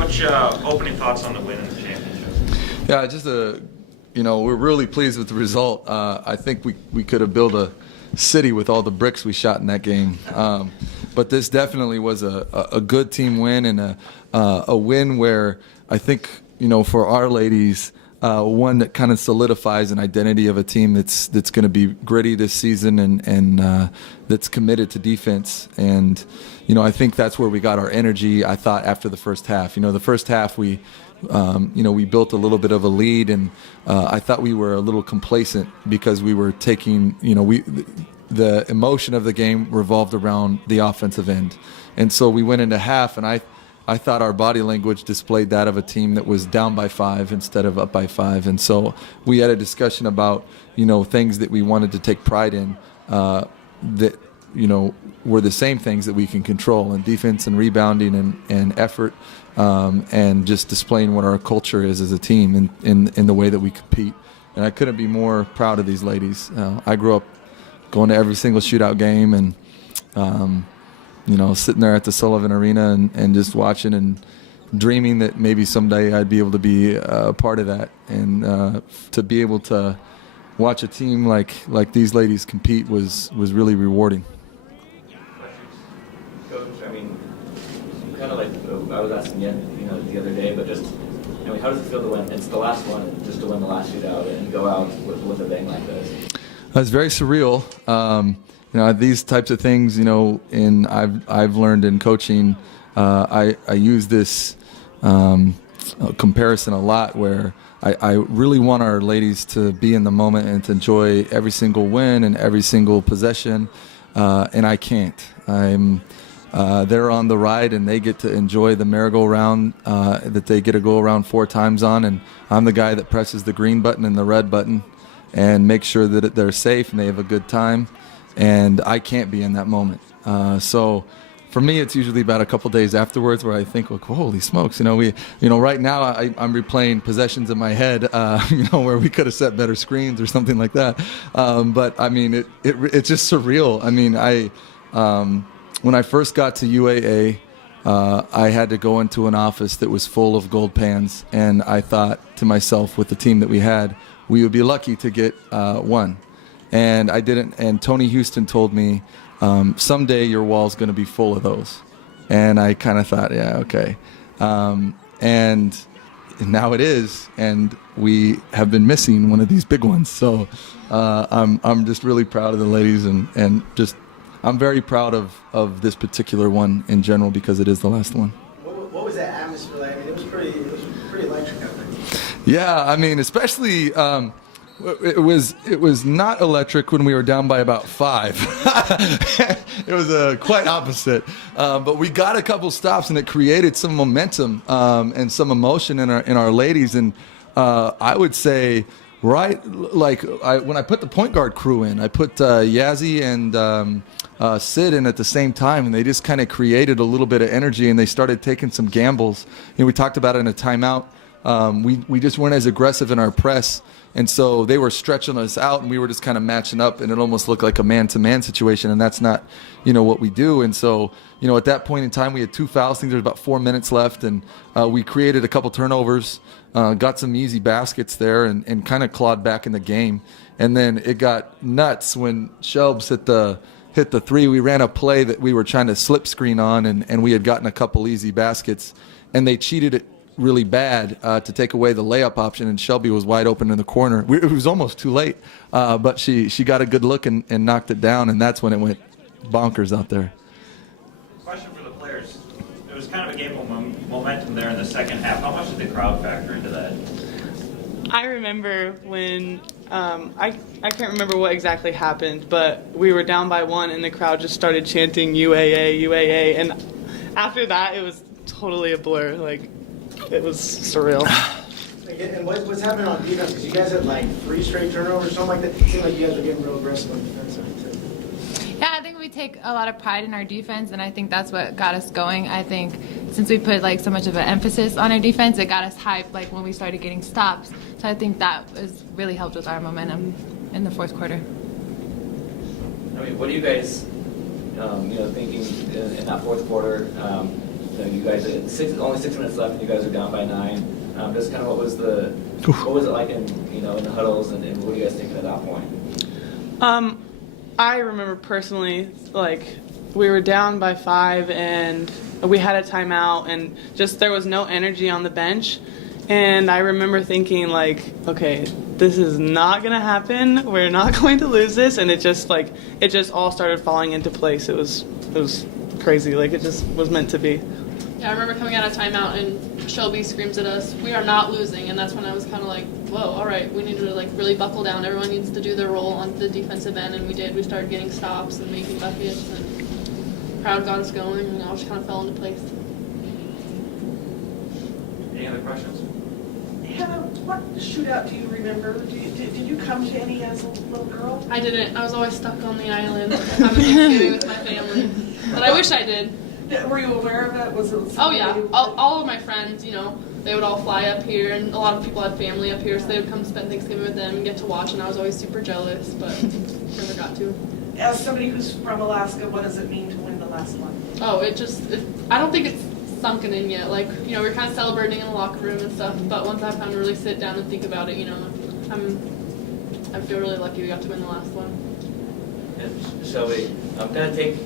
Coach, opening thoughts on the win in the championship? Yeah, just we're really pleased with the result. I think we could have built a city with all the bricks we shot in that game. But this definitely was a good team win, and a win where I think, for our ladies, one that kind of solidifies an identity of a team that's going to be gritty this season and that's committed to defense. And I think that's where we got our energy. I thought after the first half, the first half we built a little bit of a lead, and I thought we were a little complacent because we were taking, the emotion of the game revolved around the offensive end. And so we went into half, and I thought our body language displayed that of a team that was down by 5 instead of up by 5. And so we had a discussion about, things that we wanted to take pride in that, were the same things that we can control, and defense and rebounding and effort, and just displaying what our culture is as a team in the way that we compete. And I couldn't be more proud of these ladies. I grew up going to every single shootout game, and sitting there at the Sullivan Arena and just watching and dreaming that maybe someday I'd be able to be a part of that, and to be able to watch a team like these ladies compete was really rewarding. Coach, kind of like I was asking you, the other day, but just, how does it feel to win? It's the last one, just to win the last shootout and go out with a bang like this. It's very surreal. These types of things, I've learned in coaching. I use this comparison a lot, where I really want our ladies to be in the moment and to enjoy every single win and every single possession, and I can't. They're on the ride, and they get to enjoy the merry-go-round that they get to go around 4 times on, and I'm the guy that presses the green button and the red button and make sure that they're safe and they have a good time, and I can't be in that moment. So for me, it's usually about a couple days afterwards where I think, well, holy smokes, right now I'm replaying possessions in my head, where we could have set better screens or something like that. But it's just surreal. When I first got to UAA, I had to go into an office that was full of gold pans, and I thought to myself, with the team that we had, we would be lucky to get one. And I didn't. And Tony Houston told me, someday your wall's going to be full of those. And I kind of thought, yeah, okay. And now it is, and we have been missing one of these big ones. So I'm just really proud of the ladies, and just I'm very proud of this particular one in general, because it is the last one. What was that atmosphere like? It was pretty electric, I think. Yeah, especially it was not electric when we were down by about 5. It was quite opposite. But we got a couple stops, and it created some momentum and some emotion in our ladies. And I would say, right, when I put the point guard crew in, I put Yazzie and Sid in at the same time, and they just kind of created a little bit of energy, and they started taking some gambles. We talked about it in a timeout. We just weren't as aggressive in our press, and so they were stretching us out, and we were just kind of matching up, and it almost looked like a man-to-man situation, and that's not, what we do. And so, at that point in time, we had 2 fouls. I think there was about 4 minutes left, and we created a couple turnovers, got some easy baskets there, and kind of clawed back in the game. And then it got nuts when Shelbs hit the 3. We ran a play that we were trying to slip screen on, and we had gotten a couple easy baskets, and they cheated it really bad to take away the layup option, and Shelby was wide open in the corner. It was almost too late, but she got a good look and knocked it down, and that's when it went bonkers out there. Question for the players. There was kind of a game of momentum there in the second half. How much did the crowd factor into that? I remember when I can't remember what exactly happened, but we were down by 1, and the crowd just started chanting UAA, UAA, and after that it was totally a blur. It was surreal. And what's happening on defense? Because you guys had 3 straight turnovers, something like that. It seemed like you guys were getting real aggressive on defense too. Yeah, I think we take a lot of pride in our defense, and I think that's what got us going. I think since we put so much of an emphasis on our defense, it got us hyped when we started getting stops. So I think that has really helped with our momentum in the fourth quarter. What do you guys, thinking in that fourth quarter? you guys, only 6 minutes left and you guys are down by 9. Just kind of what was it like in the huddles and what are you guys thinking at that point? I remember personally, like, we were down by 5 and we had a timeout and just there was no energy on the bench. And I remember thinking, like, okay, this is not going to happen. We're not going to lose this. And it just all started falling into place. It was crazy. Like, it just was meant to be. Yeah, I remember coming out of timeout and Shelby screams at us, "We are not losing," and that's when I was kind of like, "Whoa, all right, we need to like really buckle down. Everyone needs to do their role on the defensive end," and we did. We started getting stops and making buckets, and crowd got us going, and it all just kind of fell into place. Any other questions? Hannah, what shootout do you remember? Did you come to any as a little girl? I didn't. I was always stuck on the island having Thanksgiving with my family, but I wish I did. Were you aware of it? Was it? Oh yeah, all of my friends, they would all fly up here, and a lot of people had family up here, so they would come spend Thanksgiving with them and get to watch, and I was always super jealous, but never got to. As somebody who's from Alaska, what does it mean to win the last one? Oh, I don't think it's sunken in yet. Like, we're kind of celebrating in the locker room and stuff, but once I've time to really sit down and think about it, I feel really lucky we got to win the last one. And Shelby, I'm going to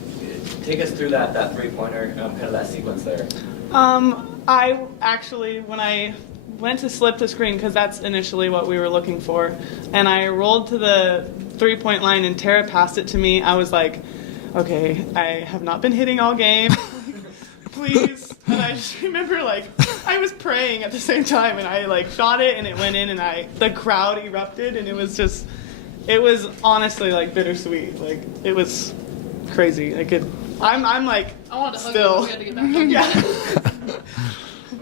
take us through that three-pointer, kind of that sequence there. I actually, when I went to slip the screen, because that's initially what we were looking for, and I rolled to the three-point line and Tara passed it to me, I was like, okay, I have not been hitting all game. Please. And I just remember, like, I was praying at the same time, and I, like, shot it, and it went in, and the crowd erupted, and it was honestly, like, bittersweet. Like, it was crazy. I'm like, I wanted to hug still. you, we had to get back on. Yeah.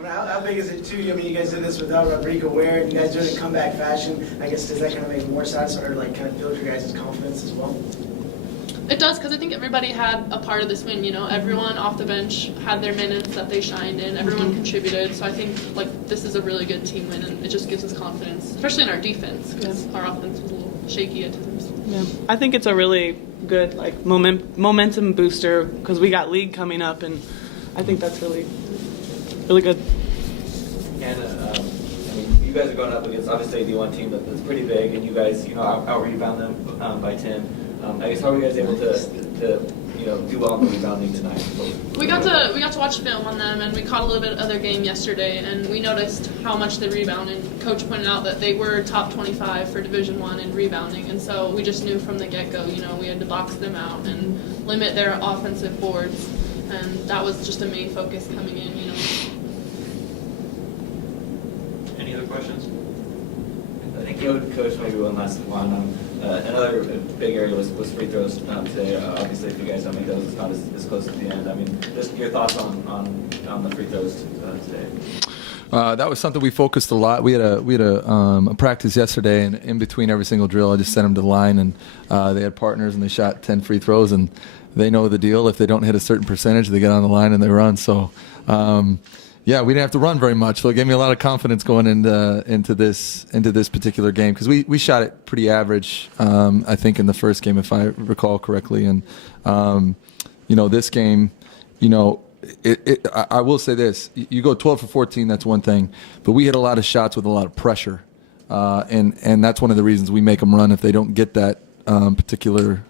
How big is it too? I mean, you guys did this without Rodrigo Ware, and you guys do it in comeback fashion. I guess does that kind of make more sense, or like kind of build your guys' confidence as well? It does, because I think everybody had a part of this win, Everyone off the bench had their minutes that they shined in. Everyone contributed. So I think, like, this is a really good team win, and it just gives us confidence, especially in our defense, because our offense was a little shaky at times. Yeah. I think it's a really good, like, momentum booster, because we got league coming up, and I think that's really, really good. Hannah, you guys are going up against, obviously, a D1 team that's pretty big, and you guys, out-rebound them by 10. I guess how were you guys able to do well in the rebounding tonight? We got to watch film on them, and we caught a little bit of their game yesterday, and we noticed how much they rebound. And Coach pointed out that they were top 25 for Division I in rebounding, and so we just knew from the get-go, we had to box them out and limit their offensive boards, and that was just a main focus coming in. Any other questions? I think Coach, maybe one last one. Another big area was free throws today. Obviously, if you guys don't make those, it's not as close to the end. I mean, just your thoughts on the free throws today. That was something we focused a lot. We had a practice yesterday, and in between every single drill, I just sent them to the line, and they had partners, and they shot 10 free throws, and they know the deal. If they don't hit a certain percentage, they get on the line and they run. So. Yeah, we didn't have to run very much, so it gave me a lot of confidence going into this particular game, because we shot it pretty average, I think, in the first game, if I recall correctly, and this game, I will say this: you go 12 for 14, that's one thing, but we hit a lot of shots with a lot of pressure, and that's one of the reasons we make them run if they don't get that particular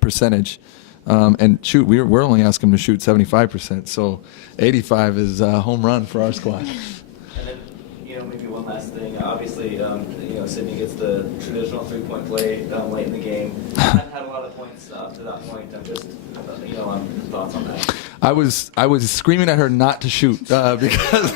percentage. And shoot, we're only asking them to shoot 75%, so 85 is a home run for our squad. And then, maybe one last thing. Obviously, Sydney gets the traditional three-point play late in the game. I've had a lot of points up to that point. I'm just, thoughts on that. I was screaming at her not to shoot because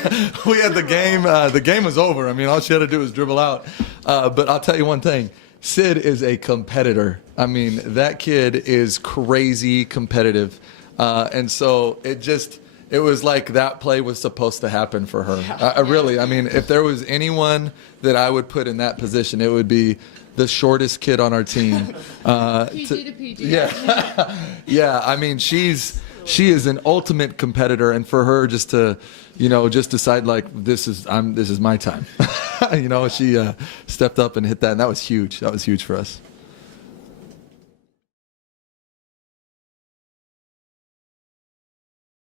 we had the game. The game was over. I mean, all she had to do was dribble out. But I'll tell you one thing. Sid is a competitor. I mean, that kid is crazy competitive. And so it was like that play was supposed to happen for her. Really, I mean, if there was anyone that I would put in that position, it would be the shortest kid on our team. PG to PG. Yeah. Yeah, I mean, she is an ultimate competitor, and for her just to, just decide like this is my time. She stepped up and hit that, and that was huge. That was huge for us.